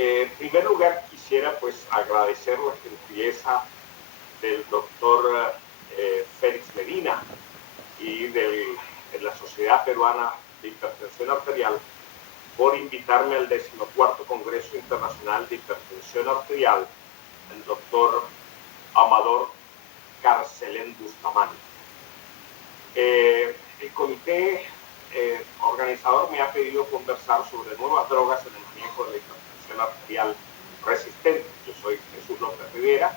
En primer lugar, quisiera pues agradecer la gentileza del doctor Félix Medina y de la Sociedad Peruana de Hipertensión Arterial por invitarme al 14º Congreso Internacional de Hipertensión Arterial, el doctor Amador Carcelén Bustamante. El comité organizador me ha pedido conversar sobre nuevas drogas en el manejo de la hipertensión arterial resistente. Yo soy Jesús López Rivera,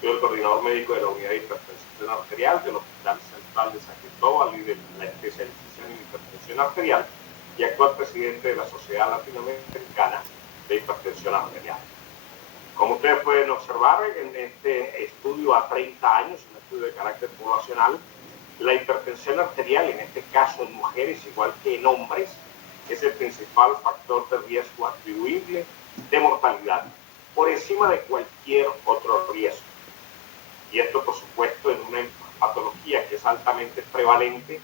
soy el coordinador médico de la Unidad de Hipertensión Arterial del Hospital Central de San Cristóbal y de la especialización en hipertensión arterial y actual presidente de la Sociedad Latinoamericana de Hipertensión Arterial. Como ustedes pueden observar en este estudio a 30 años, un estudio de carácter poblacional, la hipertensión arterial, en este caso en mujeres igual que en hombres, es el principal factor de riesgo atribuible de mortalidad, por encima de cualquier otro riesgo. Y esto, por supuesto, en una patología que es altamente prevalente,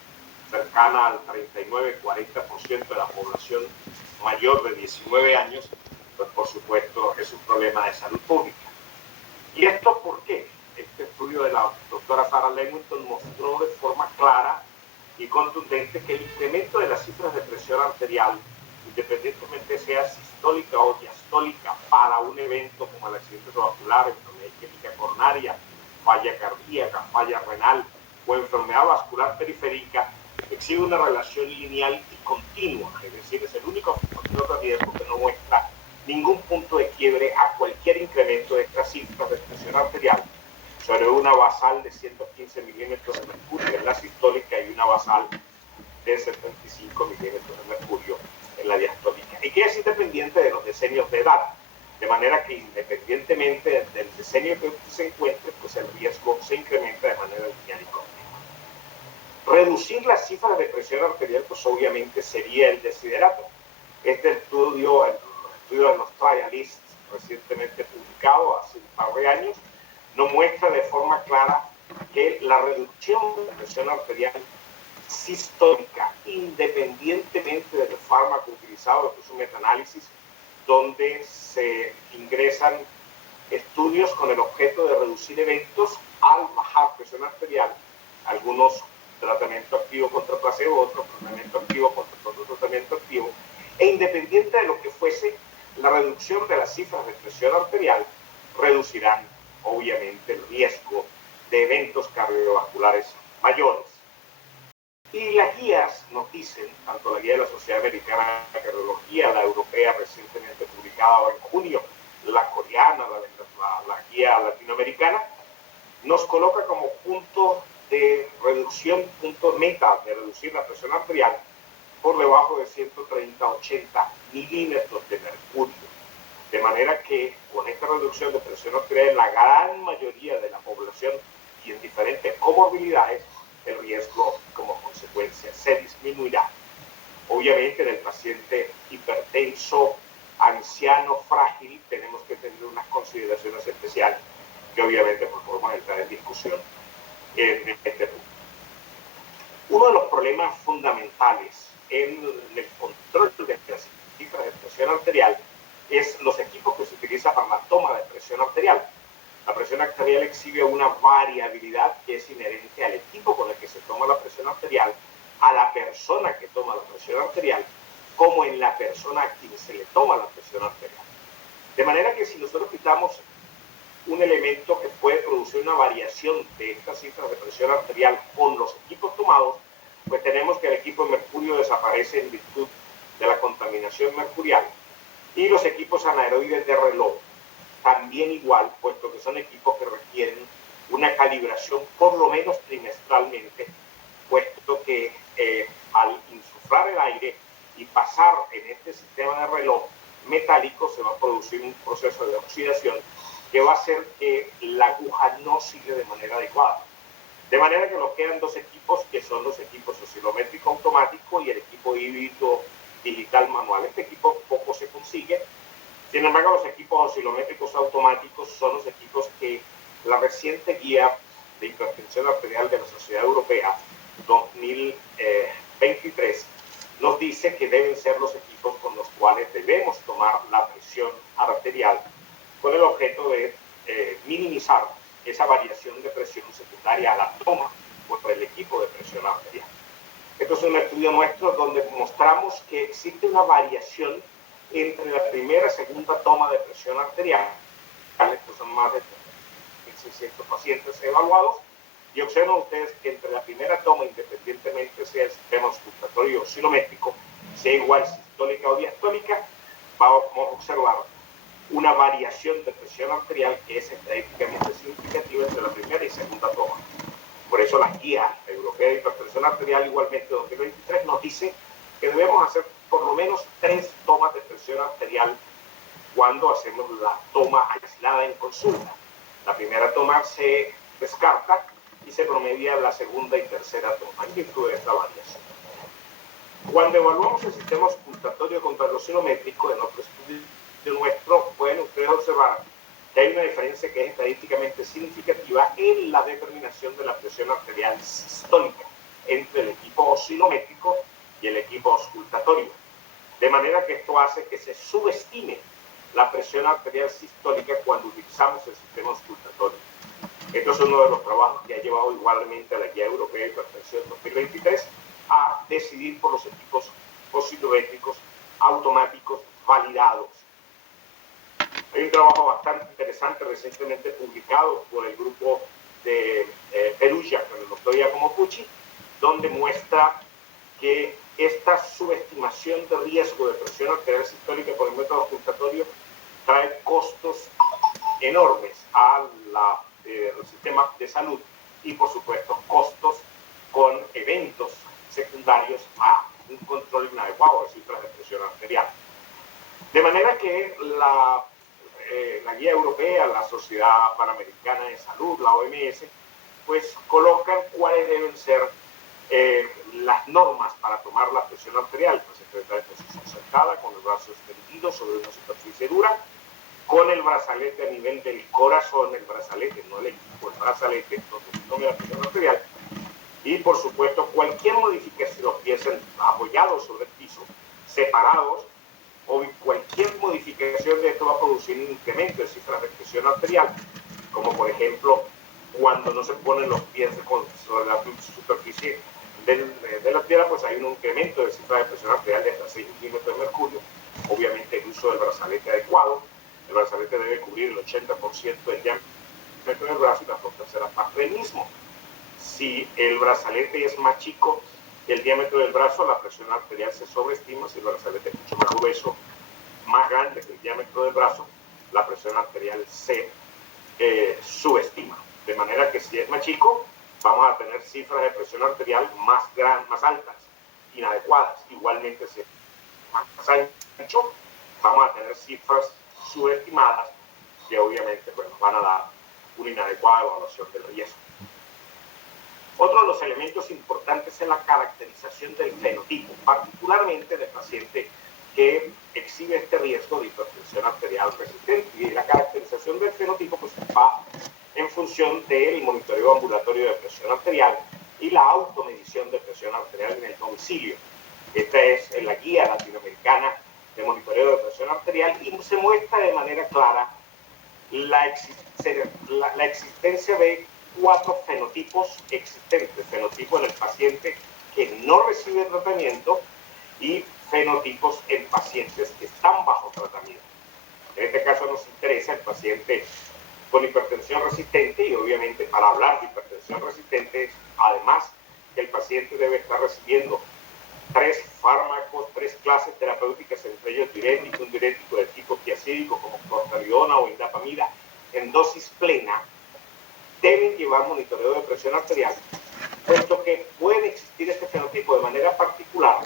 cercana al 39-40% de la población mayor de 19 años, pues por supuesto es un problema de salud pública. ¿Y esto por qué? Este estudio de la doctora Sarah Lewington mostró de forma clara y contundente que el incremento de las cifras de presión arterial, independientemente sea sistólica o diastólica, para un evento como el accidente vascular, enfermedad isquémica coronaria, falla cardíaca, falla renal o enfermedad vascular periférica, exhibe una relación lineal y continua, es decir, es el único factor de riesgo que no muestra ningún punto de quiebre a cualquier incremento de estas cifras de presión arterial sobre una basal de 115 milímetros de mercurio en la sistólica y una basal de 75 milímetros de mercurio en la diastólica, y que es independiente de los decenios de edad, de manera que independientemente del decenio que se encuentre, pues el riesgo se incrementa de manera lineal y continua. Reducir las cifras de presión arterial, pues obviamente sería el desiderato. Este estudio, el estudio de los trialists, recientemente publicado hace un par de años, nos muestra de forma clara que la reducción de presión arterial sistólica, independientemente del fármaco utilizado, esto es un metaanálisis donde se ingresan estudios con el objeto de reducir eventos al bajar presión arterial, algunos tratamiento activo contra placebo, otro tratamiento activo contra otro tratamiento activo, e independiente de lo que fuese, la reducción de las cifras de presión arterial reducirán obviamente el riesgo de eventos cardiovasculares mayores. Y las guías nos dicen, tanto la guía de la Sociedad Americana de Cardiología, la europea recientemente publicada en junio, la coreana, la guía latinoamericana, nos coloca como punto de reducción, punto meta de reducir la presión arterial por debajo de 130-80 milímetros de mercurio. De manera que con esta reducción de presión arterial en la gran mayoría de la población y en diferentes comorbilidades, el riesgo como consecuencia se disminuirá. Obviamente en el paciente hipertenso, anciano, frágil, tenemos que tener unas consideraciones especiales que obviamente pues, podemos entrar en discusión en este punto. Uno de los problemas fundamentales en el control de las cifras de presión arterial es los equipos que se utilizan para la toma de presión arterial. La presión arterial exhibe una variabilidad que es inherente al equipo con el que se toma la presión arterial, a la persona que toma la presión arterial, como en la persona a quien se le toma la presión arterial. De manera que si nosotros quitamos un elemento que puede producir una variación de estas cifras de presión arterial con los equipos tomados, pues tenemos que el equipo de mercurio desaparece en virtud de la contaminación mercurial. Y los equipos anaeroides de reloj, también igual, puesto que son equipos que requieren una calibración por lo menos trimestralmente, puesto que al insuflar el aire y pasar en este sistema de reloj metálico se va a producir un proceso de oxidación que va a hacer que la aguja no siga de manera adecuada. De manera que nos quedan dos equipos, que son los equipos oscilométrico automático y el equipo híbrido digital manual. Este equipo poco se consigue. Sin embargo, los equipos oscilométricos automáticos son los equipos que la reciente guía de hipertensión arterial de la Sociedad Europea 2023 nos dice que deben ser los equipos con los cuales debemos tomar tomar la presión arterial con el objeto de minimizar esa variación de presión secundaria a la toma por el equipo de presión arterial. Esto es un estudio nuestro donde mostramos que existe una variación entre la primera y segunda toma de presión arterial. Estos son más de 1.600 pacientes evaluados, y observan ustedes que entre la primera toma, independientemente sea el sistema auscultatorio o oscilométrico, sea igual sistólica o diastólica, vamos a observar una variación de presión arterial que es estadísticamente significativa entre la primera y segunda toma. Por eso la guía europea de hipertensión arterial, igualmente 2023, nos dice que debemos hacer por lo menos 3 tomas de presión arterial cuando hacemos la toma aislada en consulta. La primera toma se descarta y se promedia la segunda y tercera toma en virtud de esta variación. Cuando evaluamos el sistema auscultatorio contra el oscilométrico, en otro estudio nuestro, pueden ustedes observar que hay una diferencia que es estadísticamente significativa en la determinación de la presión arterial sistólica entre el equipo oscilométrico y el equipo auscultatorio. De manera que esto hace que se subestime la presión arterial sistólica cuando utilizamos el sistema auscultatorio. Esto es uno de los trabajos que ha llevado igualmente a la Guía Europea de Hipertensión 2023 a decidir por los equipos oscilométricos automáticos validados. Hay un trabajo bastante interesante recientemente publicado por el grupo de Perugia con el doctor Giacomo Pucci, donde muestra que esta subestimación de riesgo de presión arterial sistólica por el método auscultatorio trae costos enormes al sistema de salud y, por supuesto, costos con eventos secundarios a un control inadecuado de cifras de presión arterial. De manera que la Guía Europea, la Sociedad Panamericana de Salud, la OMS, pues colocan cuáles deben ser las normas para tomar la presión arterial. Pues se trata de posición sentada, con el brazo extendido sobre una superficie dura, con el brazalete a nivel del corazón, el brazalete, no el equipo, el brazalete, donde se tome la presión arterial. Y por supuesto, cualquier modificación, los pies apoyados sobre el piso, separados, o cualquier modificación de esto va a producir un incremento de cifras de presión arterial, como por ejemplo cuando no se ponen los pies sobre la superficie de la tierra, pues hay un incremento de cifras de presión arterial de hasta 6 milímetros de mercurio. Obviamente el uso del brazalete adecuado, el brazalete debe cubrir el 80% del diámetro del brazo y la 2/3 parte del mismo. Si el brazalete es más chico que el diámetro del brazo, la presión arterial se sobreestima. Si el brazalete es mucho más grueso, más grande que el diámetro del brazo, la presión arterial se subestima. De manera que si es más chico, vamos a tener cifras de presión arterial más altas, inadecuadas. Igualmente, si es más ancho, vamos a tener cifras subestimadas que obviamente pues, nos van a dar una inadecuada evaluación del riesgo. Otro de los elementos importantes es la caracterización del fenotipo, particularmente del paciente que exhibe este riesgo de hipertensión arterial resistente. Y la caracterización del fenotipo pues, va en función del monitoreo ambulatorio de presión arterial y la automedición de presión arterial en el domicilio. Esta es la guía latinoamericana de monitoreo de presión arterial y se muestra de manera clara la existencia de 4 fenotipos existentes: fenotipo en el paciente que no recibe tratamiento y fenotipos en pacientes que están bajo tratamiento. En este caso nos interesa el paciente con hipertensión resistente, y obviamente para hablar de hipertensión resistente, además que el paciente debe estar recibiendo 3 fármacos, 3 clases terapéuticas, entre ellos diurético, un diurético de tipo tiazídico como clortalidona o indapamida en dosis plena, deben llevar monitoreo de presión arterial, puesto que puede existir este fenotipo de manera particular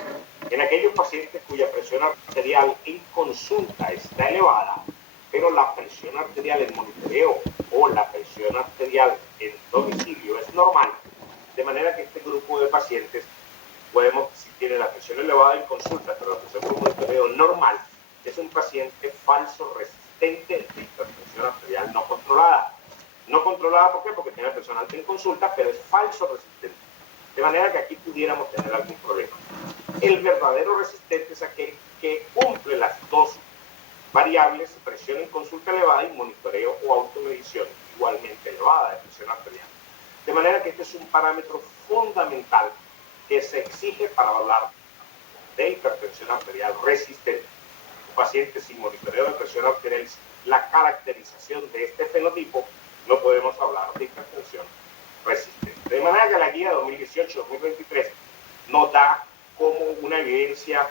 en aquellos pacientes cuya presión arterial en consulta está elevada, pero la presión arterial en monitoreo o la presión arterial en domicilio es normal, de manera que este grupo de pacientes podemos, si tiene la presión elevada en consulta, pero la presión por monitoreo normal, es un paciente falso resistente de hipertensión arterial no controlada. No controlada, ¿por qué? Porque tiene presión alta en consulta, pero es falso resistente. De manera que aquí pudiéramos tener algún problema. El verdadero resistente es aquel que cumple las 2 variables, presión en consulta elevada y monitoreo o automedición igualmente elevada de presión arterial. De manera que este es un parámetro fundamental que se exige para hablar de hipertensión arterial resistente. Un paciente sin monitoreo de presión arterial, la caracterización de este fenotipo, no podemos hablar de hipertensión resistente. De manera que la guía 2018-2023 nos da como una evidencia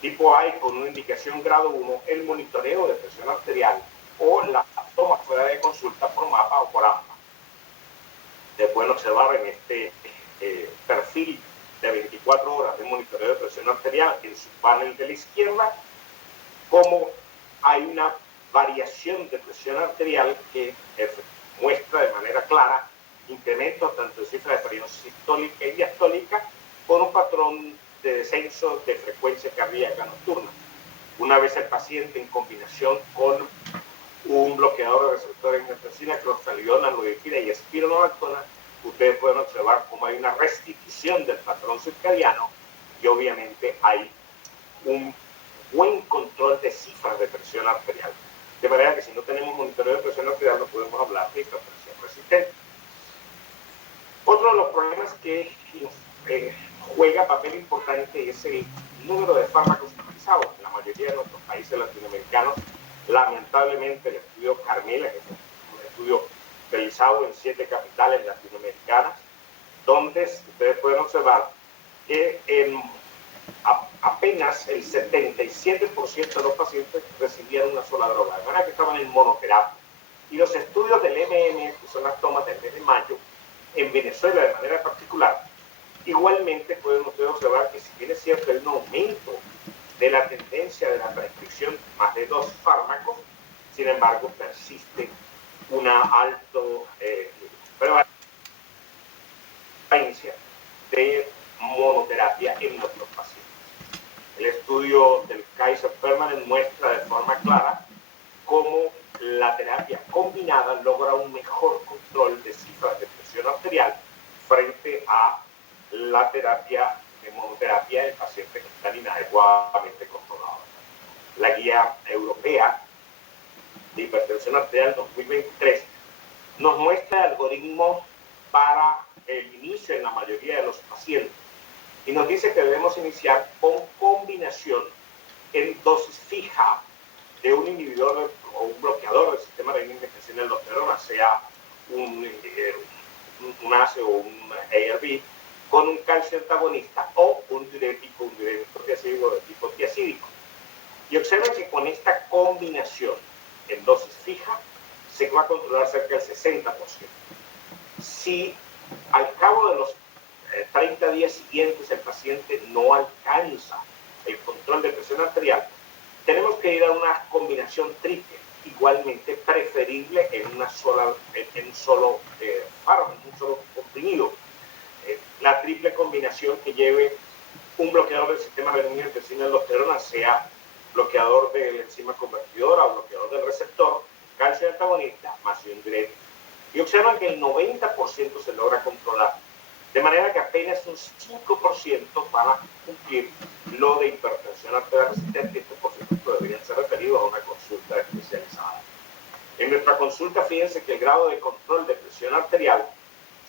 tipo A y con una indicación grado 1 el monitoreo de presión arterial o la toma fuera de consulta por mapa o por AMPA. Se pueden observar en este perfil de 24 horas de monitoreo de presión arterial en su panel de la izquierda cómo hay una variación de presión arterial que muestra de manera clara incrementos tanto de cifras de frecuencia sistólica y diastólica con un patrón de descenso de frecuencia cardíaca nocturna. Una vez el paciente en combinación con un bloqueador de receptores de angiotensina, clostridona, nalodipina y espironolactona, ustedes pueden observar cómo hay una restitución del patrón circadiano y obviamente hay un buen control de cifras de presión arterial. De manera que si no tenemos monitoreo de presión arterial no podemos hablar de hipertensión resistente. Otro de los problemas que juega papel importante es el número de fármacos utilizados. En la mayoría de nuestros países latinoamericanos, lamentablemente el estudio Carmela, que es un estudio realizado en 7 capitales latinoamericanas, donde ustedes pueden observar que apenas el 77% de los pacientes recibían una sola droga, de manera que estaban en monoterapia. Y los estudios del MM, que son las tomas del mes de mayo, en Venezuela de manera particular, igualmente pueden ustedes observar que si bien es cierto hay un aumento de la tendencia de la prescripción más de 2 fármacos, sin embargo persiste una alta prevalencia de monoterapia en nuestros pacientes. El estudio del Kaiser Permanente muestra de forma clara cómo la terapia combinada logra un mejor control de cifras de presión arterial frente a la terapia de monoterapia en pacientes que están inadecuadamente controlados. La guía europea de hipertensión arterial 2023 nos muestra el algoritmo para el inicio en la mayoría de los pacientes y nos dice que debemos iniciar con combinación en dosis fija de un inhibidor o un bloqueador del sistema renina-angiotensina aldosterona, sea un ACE o un ARB, con un calcio antagonista o un diurético tiazídico de tipo tiazídico. Y observen que con esta combinación en dosis fija se va a controlar cerca del 60%. Si al cabo de los 30 días siguientes el paciente no alcanza el control de presión arterial, tenemos que ir a una combinación triple, igualmente preferible en un solo fármaco, en un solo comprimido. La triple combinación que lleve un bloqueador del sistema renina-angiotensina aldosterona, sea bloqueador de la enzima convertidora o bloqueador del receptor, calcio antagonista, más un diurético. Y observan que el 90% se logra controlar, de manera que apenas un 5% van a cumplir lo de hipertensión arterial resistente. Estos por supuesto deberían ser referidos a una consulta especializada. En nuestra consulta, fíjense que el grado de control de presión arterial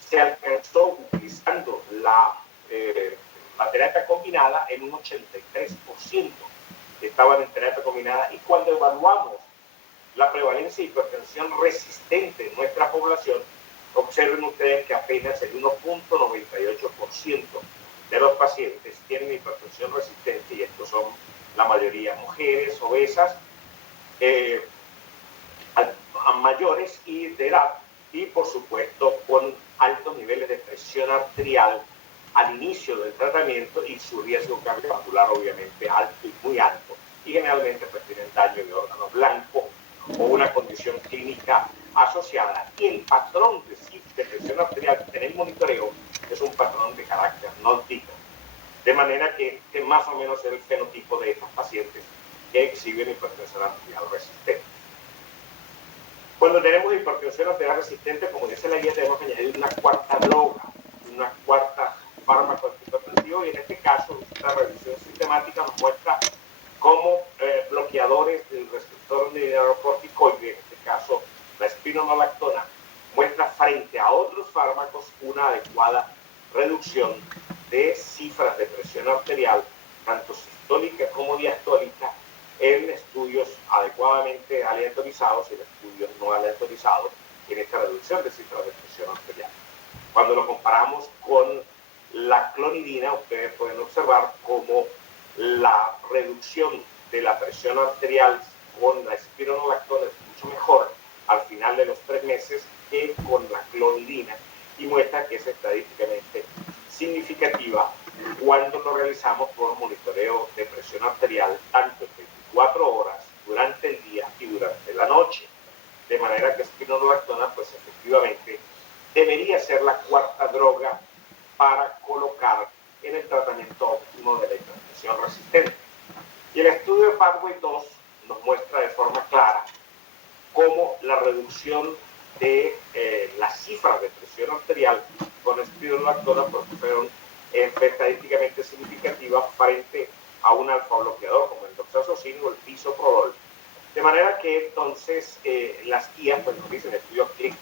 se alcanzó utilizando la terapia combinada en un 83%. Estaban en terapia combinada, y cuando evaluamos la prevalencia de hipertensión resistente en nuestra población, observen ustedes que apenas el 1.98% de los pacientes tienen hipertensión resistente, y estos son la mayoría mujeres obesas, mayores y de edad, y por supuesto con altos niveles de presión arterial al inicio del tratamiento y su riesgo cardiovascular obviamente alto y muy alto, y generalmente pues tienen daño de órgano blanco o una condición clínica asociada. Y el patrón de presión arterial en el monitoreo es un patrón de carácter nórdico, de manera que más o menos es el fenotipo de estos pacientes que exhiben hipertensión arterial resistente. Cuando tenemos hipertensión arterial resistente, como dice la guía, tenemos que añadir una cuarta droga, una cuarta fármaco antihipertensivo, y en este caso esta revisión sistemática nos muestra cómo bloquear bloqueadores del receptor mineralocorticoide, en este caso la espironolactona, muestra frente a otros fármacos una adecuada reducción de cifras de presión arterial, tanto sistólica como diastólica, en estudios adecuadamente aleatorizados y en estudios no aleatorizados, en esta reducción de cifras de presión arterial. Cuando lo comparamos con la clonidina, ustedes pueden observar cómo la reducción de la presión arterial con la espironolactona es mucho mejor al final de los 3 meses que con la clonidina, y muestra que es estadísticamente significativa cuando lo realizamos por monitoreo de presión arterial tanto en 24 horas, durante el día y durante la noche. De manera que espironolactona, pues efectivamente, debería ser la cuarta droga para colocar en el tratamiento óptimo de la hipertensión resistente. Y el estudio de Pathway 2 nos muestra de forma clara cómo la reducción de las cifras de presión arterial con espironolactona pues, fueron estadísticamente significativas frente a un alfa bloqueador como el doxazocin o el bisoprolol. De manera que entonces las guías pues, nos dicen, el estudio CLIC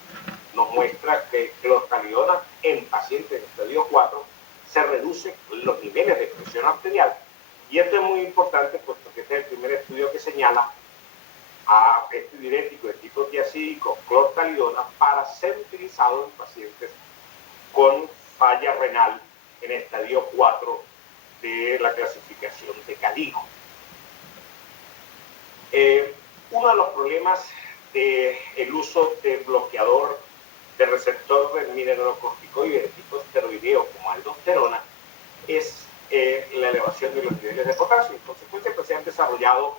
nos muestra que clortalidona en pacientes de estadio 4 se reducen los niveles de presión arterial. Y esto es muy importante puesto que este es el primer estudio que señala a este diurético de tipo tiacídico, clortalidona, para ser utilizado en pacientes con falla renal en estadio 4 de la clasificación de CADIGO. Uno de los problemas del uso de bloqueador de receptor del mineralocorticoide de tipo esteroideo como aldosterona es la elevación de los niveles de potasio. En consecuencia, pues, se han desarrollado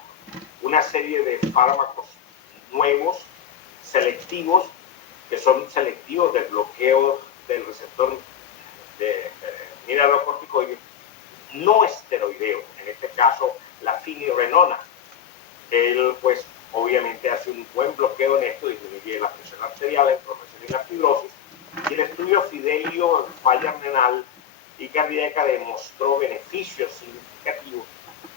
una serie de fármacos nuevos, selectivos, que son selectivos del bloqueo del receptor de mineralocorticoide no esteroideo, en este caso la finirenona. Él, pues, obviamente hace un buen bloqueo en esto, disminuye la presión arterial, la inflamación y la fibrosis. Y el estudio Fidelio en falla renal y cardíaca demostró beneficios significativos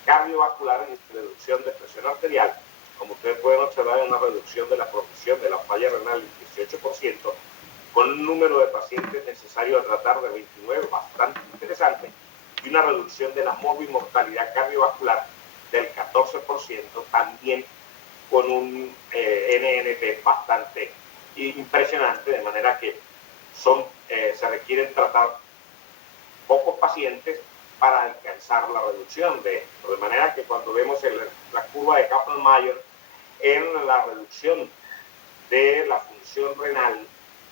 cardiovasculares y reducción de presión arterial. Como ustedes pueden observar, hay una reducción de la progresión de la falla renal del 18%, con un número de pacientes necesario a tratar de 29, bastante interesante, y una reducción de la morbimortalidad cardiovascular del 14%, también con un NNT bastante impresionante, de manera que se requieren tratar pocos pacientes para alcanzar la reducción de esto. De manera que cuando vemos la curva de Kaplan-Meier en la reducción de la función renal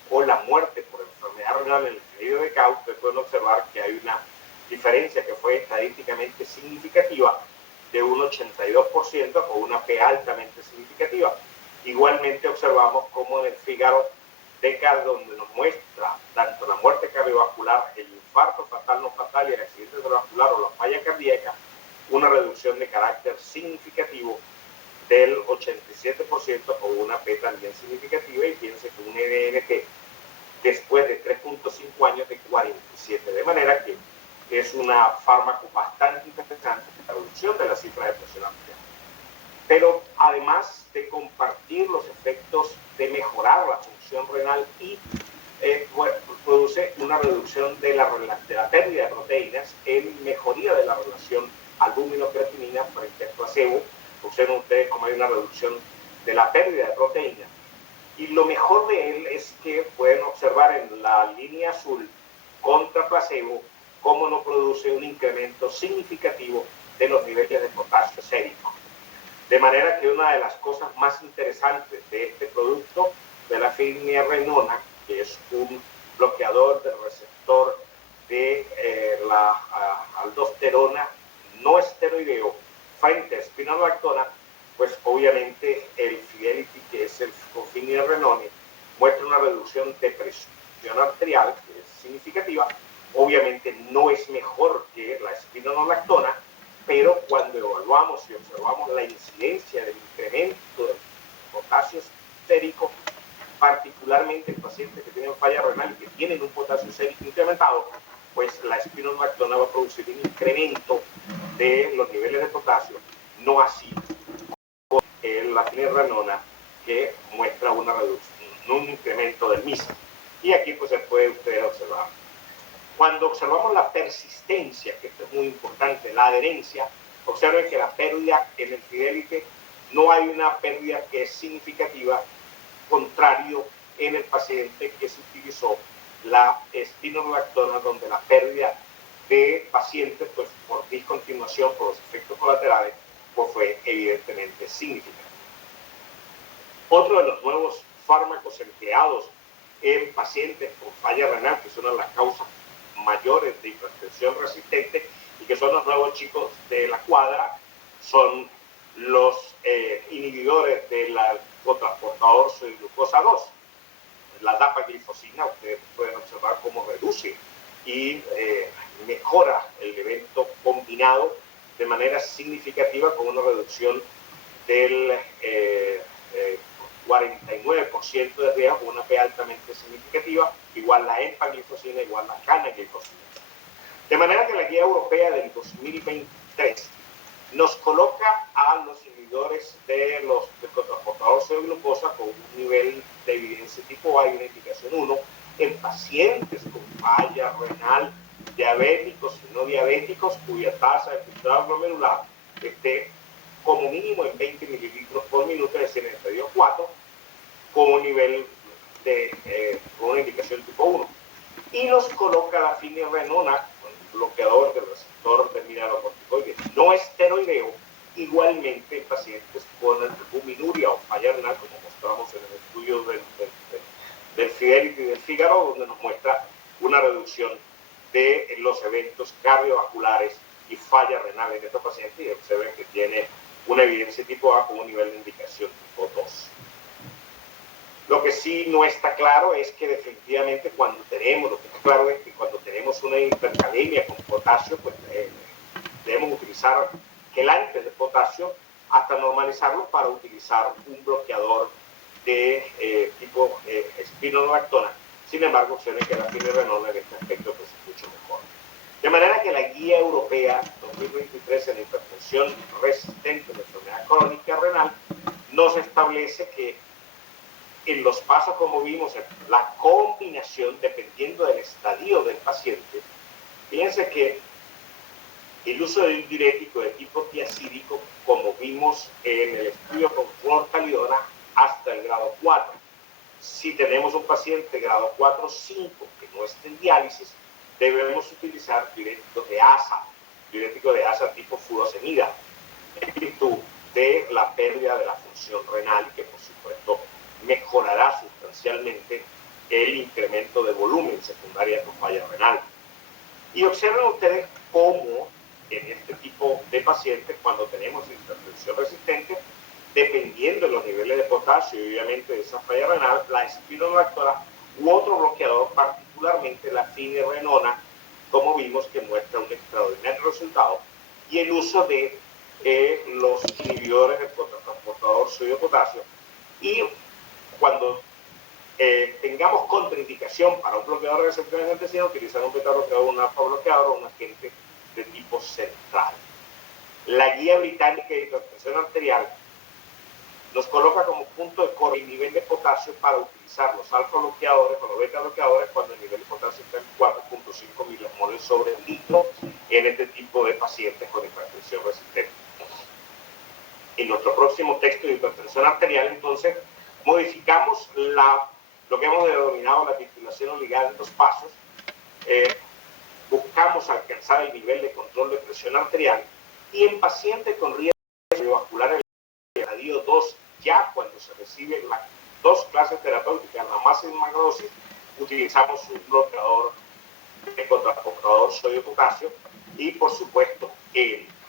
o la muerte por enfermedad renal en el periodo de Cao, ustedes pueden observar que hay una diferencia que fue estadísticamente significativa de un 82% o una P altamente significativa. Igualmente observamos como en el Figaro DECA, donde nos muestra tanto la muerte cardiovascular, el infarto fatal no fatal y el accidente cerebrovascular o la falla cardíaca, una reducción de carácter significativo del 87% o una P también significativa, y fíjense que un NNT después de 3.5 años de 47, de manera que es un fármaco bastante interesante en la reducción de la cifra de presión arterial. Pero además de compartir los efectos de mejorar la función renal y produce una reducción de la pérdida de proteínas en mejoría de la relación albúmino-creatinina frente al placebo. Observen ustedes cómo hay una reducción de la pérdida de proteínas. Y lo mejor de él es que pueden observar en la línea azul contra placebo cómo no produce un incremento significativo de los niveles de potasio sérico. De manera que una de las cosas más interesantes de este producto, de la finirenona, que es un bloqueador del receptor de la aldosterona no esteroideo frente a espironolactona, pues obviamente el Fidelity, que es el finirenone, muestra una reducción de presión arterial que es significativa. Obviamente no es mejor que la espironolactona, pero cuando evaluamos y observamos la incidencia del incremento del potasio sérico, particularmente en pacientes que tienen falla renal y que tienen un potasio sérico incrementado, pues la espironolactona va a producir un incremento de los niveles de potasio, no así la fenilrenona, que muestra una reducción, un incremento del mismo. Y aquí pues se puede usted observar. Cuando observamos la persistencia, que esto es muy importante, la adherencia, observen que la pérdida en el Fidelity no hay una pérdida que es significativa, contrario en el paciente que se utilizó la espironolactona, donde la pérdida de pacientes pues, por discontinuación, por los efectos colaterales, pues fue evidentemente significativo. Otro de los nuevos fármacos empleados en pacientes con falla renal, que son las causas mayores de hipertensión resistente y que son los nuevos chicos de la cuadra, son los inhibidores del cotransportador de glucosa 2. La dapaglifosina, ustedes pueden observar cómo reduce y mejora el evento combinado de manera significativa con una reducción del 49% de riesgo, una P altamente significativa, igual la empaglifosina, igual la canaglifosina. De manera que la guía europea del 2023 nos coloca a los inhibidores del cotransportador de glucosa con un nivel de evidencia tipo A y una indicación 1 en pacientes con falla renal, diabéticos y no diabéticos, cuya tasa de filtrado glomerular esté como mínimo en 20 mililitros por minuto, es decir, en el estadio 4, con un nivel de con una indicación tipo 1. Y nos coloca la fenilrenona, bloqueador del receptor del mineralocorticoide no esteroideo, igualmente en pacientes con albuminuria o falla renal, como mostramos en el estudio del Fidelity y del Fígaro, donde nos muestra una reducción de los eventos cardiovasculares y falla renal en estos pacientes, y observen que tiene una evidencia tipo A con un nivel de indicación tipo 2. Lo que sí no está claro es que definitivamente cuando tenemos una hipercalemia con potasio, pues debemos utilizar quelantes de potasio hasta normalizarlo para utilizar un bloqueador de tipo espironolactona. Sin embargo, se ve que la fenilrenona en este aspecto pues, es mucho mejor. De manera que la guía europea 2023 en hipertensión resistente de enfermedad crónica renal nos establece que en los pasos, como vimos, la combinación, dependiendo del estadio del paciente, fíjense que el uso de un diurético de tipo tiacídico, como vimos en el estudio con clortalidona, hasta el grado 4. Si tenemos un paciente grado 4 o 5 que no esté en diálisis, debemos utilizar diuréticos de asa tipo furosemida, en virtud de la pérdida de la función renal, que por supuesto mejorará sustancialmente el incremento de volumen secundaria con falla renal. Y observen ustedes cómo en este tipo de pacientes, cuando tenemos hipertensión resistente, dependiendo de los niveles de potasio y obviamente de esa falla renal, la espironolactona u otro bloqueador, particularmente la fenilrenona, como vimos que muestra un extraordinario resultado, y el uso de los inhibidores del cotransportador sodio-potasio. Y cuando tengamos contraindicación para un bloqueador de receptores de intestino, utilizar un beta-bloqueador, un alfa-bloqueador o un agente de tipo central. La guía británica de hipertensión arterial nos coloca como punto de corte el nivel de potasio para utilizar los alfa-bloqueadores o los beta-bloqueadores cuando el nivel de potasio está en 4.5 milimoles sobre litro en este tipo de pacientes con hipertensión resistente. En nuestro próximo texto de hipertensión arterial, entonces, modificamos lo que hemos denominado la titulación obligada en 2 pasos. Buscamos alcanzar el nivel de control de presión arterial y en pacientes con riesgo cardiovascular en el estadio 2, ya cuando se reciben las 2 clases terapéuticas, la máxima dosis, utilizamos un bloqueador de cotransportador sodio-potasio y por supuesto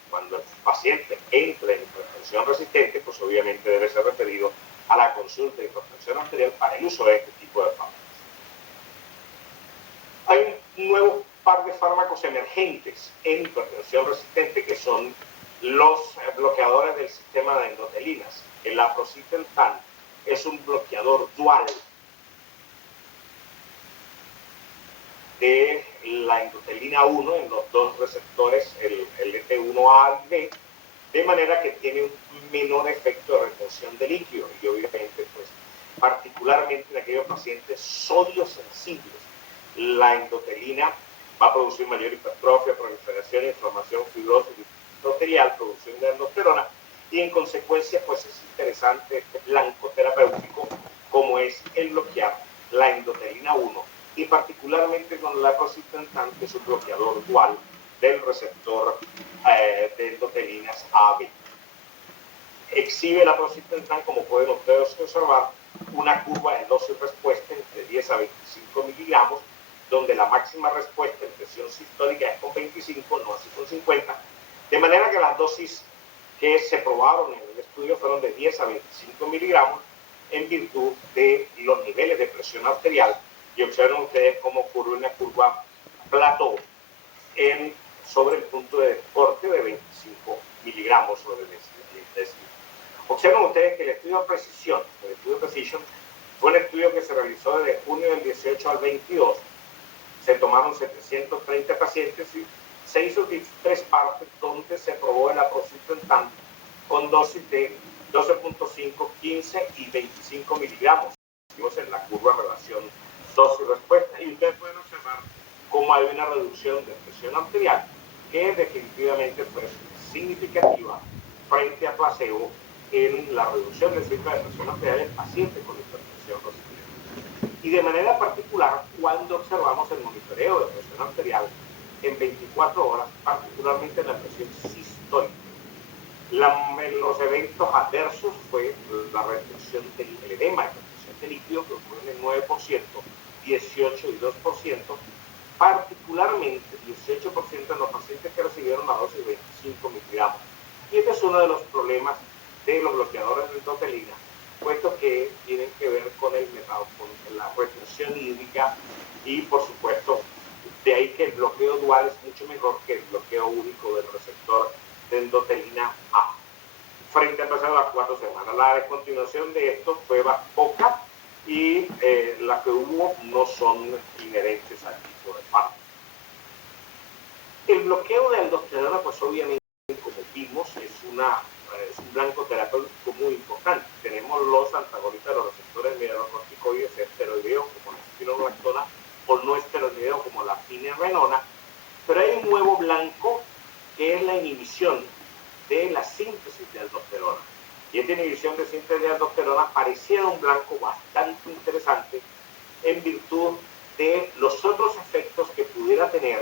cuando el paciente entre en hipertensión resistente, pues obviamente debe ser referido a la consulta de hipertensión arterial para el uso de este tipo de fármacos. Hay un nuevo par de fármacos emergentes en hipertensión resistente que son los bloqueadores del sistema de endotelinas. El aprocitentan es un bloqueador dual de la endotelina 1 en los 2 receptores, el LT1A y B, de manera que tiene un menor efecto de retención de líquido y obviamente, pues, particularmente en aquellos pacientes sodio sensibles, la endotelina va a producir mayor hipertrofia, proliferación, inflamación, fibrosis endotelial, producción de aldosterona, y en consecuencia, pues es interesante este blanco terapéutico como es el bloquear la endotelina 1 y particularmente con la aprocitentan, que es un bloqueador dual del receptor de endotelinas AB. Exhibe la aprocitentan, como pueden ustedes observar, una curva de dosis respuesta entre 10 a 25 miligramos, donde la máxima respuesta en presión sistólica es con 25, no así con 50, de manera que las dosis que se probaron en el estudio fueron de 10 a 25 miligramos en virtud de los niveles de presión arterial, y observen ustedes cómo ocurre una curva plató sobre el punto de corte de 25 miligramos sobre el decilitro. Observen ustedes que el estudio Precision, fue un estudio que se realizó desde junio del 18 al 22. Se tomaron 730 pacientes y se hizo 3 partes donde se probó el aprocitentan con dosis de 12.5, 15 y 25 miligramos. En la curva relación dosis-respuesta. Y ustedes pueden observar cómo hay una reducción de presión arterial que definitivamente fue significativa frente a placebo en la reducción del ciclo de presión arterial en pacientes con hipertensión resistente. Y de manera particular, cuando observamos el monitoreo de presión arterial en 24 horas, particularmente en la presión sistólica, los eventos adversos fue la reducción del edema, la reducción de líquido, que ocurre en el 9%, 18 y 2%, particularmente 18% en los pacientes que recibieron la dosis de 25 miligramos. Y este es uno de los problemas de los bloqueadores de endotelina, puesto que tienen que ver con la retención hídrica y, por supuesto, de ahí que el bloqueo dual es mucho mejor que el bloqueo único del receptor de endotelina A. Frente a pasar las 4 semanas. La descontinuación de esto fue poca y las que hubo no son inherentes al tipo de fármaco. El bloqueo de aldosterona, pues obviamente, como vimos, es un blanco terapéutico muy importante. Tenemos los antagonistas de los receptores mineralocorticoides esteroideos como la espironolactona o no esteroideo como la finerenona, pero hay un nuevo blanco que es la inhibición de la síntesis de aldosterona. Y esta inhibición de síntesis de aldosterona pareciera un blanco bastante interesante en virtud de los otros efectos que pudiera tener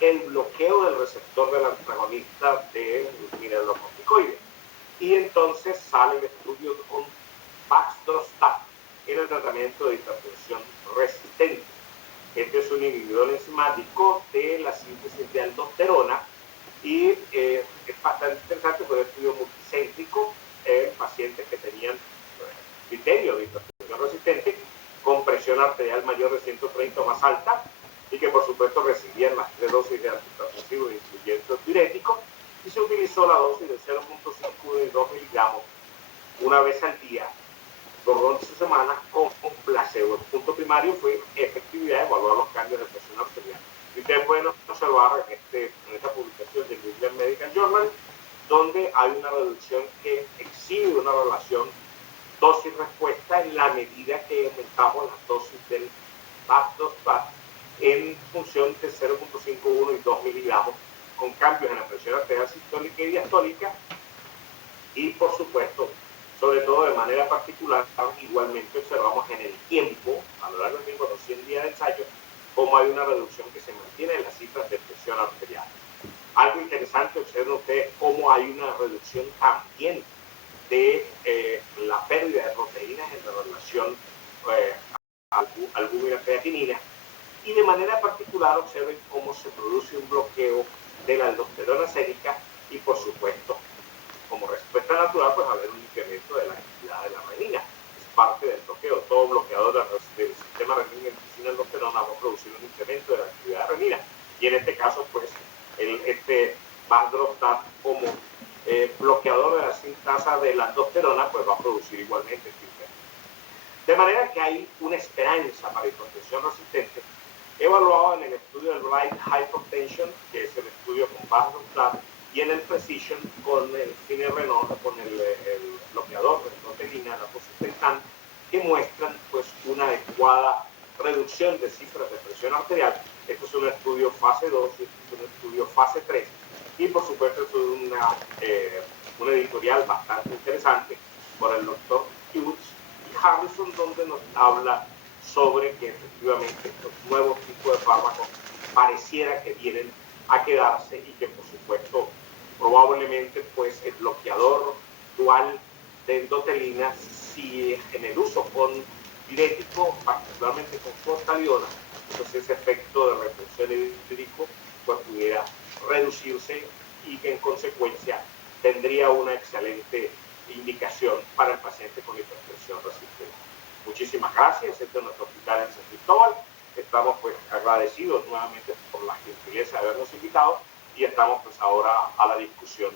el bloqueo del receptor del antagonista del mineralocorticoide. Y entonces sale el estudio con baxdrostat en el tratamiento de hipertensión resistente. Este es un inhibidor enzimático de la síntesis de aldosterona y es bastante interesante por el estudio multicéntrico en pacientes que tenían criterio de hipertensión resistente con presión arterial mayor de 130 o más alta y que por supuesto recibían las 3 dosis de antihipertensivos incluyendo diuréticos, y se utilizó la dosis de 0.5 y 2 miligramos una vez al día por 11 semanas con placebo. El punto primario fue efectividad, evaluar los cambios de presión arterial. Y ustedes pueden observar en esta publicación del New England Medical Journal, donde hay una reducción que exhibe una relación dosis-respuesta en la medida que aumentamos las dosis del baxdrostat en función de 0.51 y 2 miligramos, con cambios en la presión arterial sistólica y diastólica, y por supuesto, sobre todo de manera particular, igualmente observamos en el tiempo, a lo largo del tiempo, los 100 días de ensayo, cómo hay una reducción que se mantiene en las cifras de presión arterial. Algo interesante, observen ustedes cómo hay una reducción también de la pérdida de proteínas en la relación albúmina-creatinina, y de manera particular observen cómo se produce un bloqueo de la aldosterona sérica y, por supuesto, como respuesta natural, pues haber un incremento de la actividad de la renina. Es parte del bloqueo. Todo bloqueador del sistema renina-angiotensina-aldosterona va a producir un incremento de la actividad de renina. Y en este caso, pues, este baxdrostat como bloqueador de la sintasa de la aldosterona, pues va a producir igualmente este incremento. De manera que hay una esperanza para hipertensión resistente, evaluado en el estudio del Right Hypertension, que es el estudio con baxdrostat y en el Precision con el Finerenol, con el bloqueador de endotelina, la Sustentan, que muestran pues una adecuada reducción de cifras de presión arterial. Esto es un estudio fase 2, esto es un estudio fase 3 y por supuesto es una editorial bastante interesante por el doctor Hughes y Harrison, donde nos habla sobre que efectivamente estos nuevos tipos de fármacos pareciera que vienen a quedarse y que por supuesto probablemente pues el bloqueador dual de endotelina, si en el uso con diurético, particularmente con fortaliona, pues ese efecto de retención hídrico pues pudiera reducirse y que en consecuencia tendría una excelente indicación para el paciente con hipertensión resistente. Muchísimas gracias. Este es nuestro hospital en San Cristóbal. Estamos pues agradecidos nuevamente por la gentileza de habernos invitado y estamos pues ahora a la discusión.